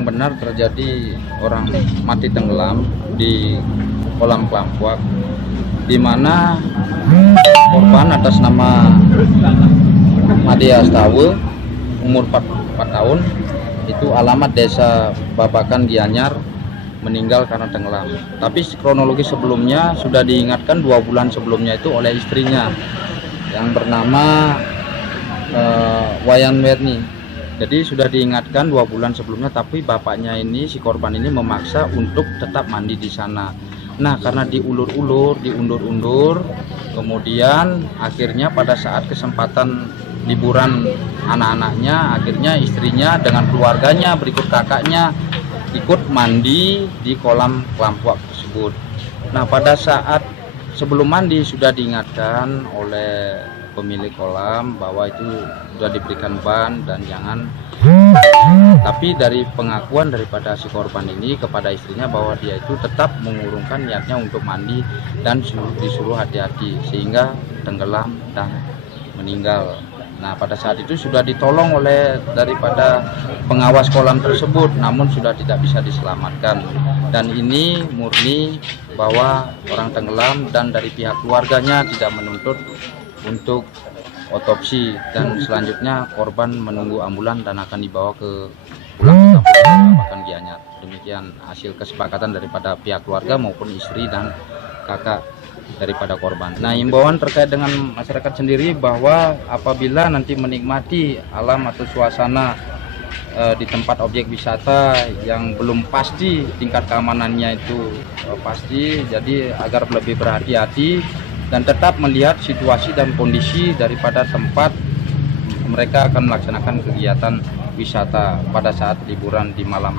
memang benar terjadi orang mati tenggelam di kolam Kelampuak, di mana korban atas nama Madia Astawe, umur 4 tahun, itu alamat desa Babakan Gianyar, meninggal karena tenggelam. Tapi kronologi sebelumnya sudah diingatkan 2 bulan sebelumnya itu oleh istrinya yang bernama Wayan Werni. Jadi sudah diingatkan 2 bulan sebelumnya, tapi bapaknya ini, si korban ini memaksa untuk tetap mandi di sana. Nah, karena diundur-undur, kemudian akhirnya pada saat kesempatan liburan anak-anaknya, akhirnya istrinya dengan keluarganya berikut kakaknya ikut mandi di kolam Kelampuak tersebut. Nah, pada saat sebelum mandi sudah diingatkan oleh pemilik kolam bahwa itu sudah diberikan ban dan jangan. Tapi dari pengakuan daripada si korban ini kepada istrinya bahwa dia itu tetap mengurungkan niatnya untuk mandi dan disuruh hati-hati sehingga tenggelam dan meninggal. Nah, pada saat itu sudah ditolong oleh daripada pengawas kolam tersebut, namun sudah tidak bisa diselamatkan. Dan ini murni bahwa orang tenggelam dan dari pihak keluarganya tidak menuntut untuk otopsi, dan selanjutnya korban menunggu ambulan dan akan dibawa ke pulang ke kampung Babakan Gianyar. Demikian hasil kesepakatan daripada pihak keluarga maupun istri dan kakak daripada korban. Nah, imbauan terkait dengan masyarakat sendiri bahwa apabila nanti menikmati alam atau suasana di tempat objek wisata yang belum pasti tingkat keamanannya itu pasti, jadi agar lebih berhati-hati dan tetap melihat situasi dan kondisi daripada tempat mereka akan melaksanakan kegiatan wisata pada saat liburan di malam,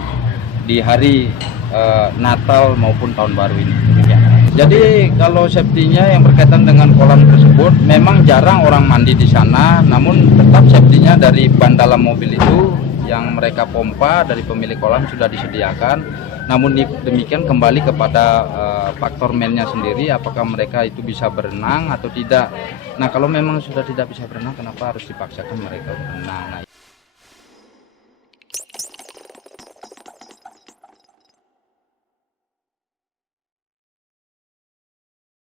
di hari Natal maupun Tahun Baru ini. Jadi kalau safety-nya yang berkaitan dengan kolam tersebut, memang jarang orang mandi di sana, namun tetap safety-nya dari ban dalam mobil itu yang mereka pompa dari pemilik kolam sudah disediakan. Namun demikian kembali kepada faktor man-nya sendiri, apakah mereka itu bisa berenang atau tidak. Nah, kalau memang sudah tidak bisa berenang, kenapa harus dipaksakan mereka berenang? Nah,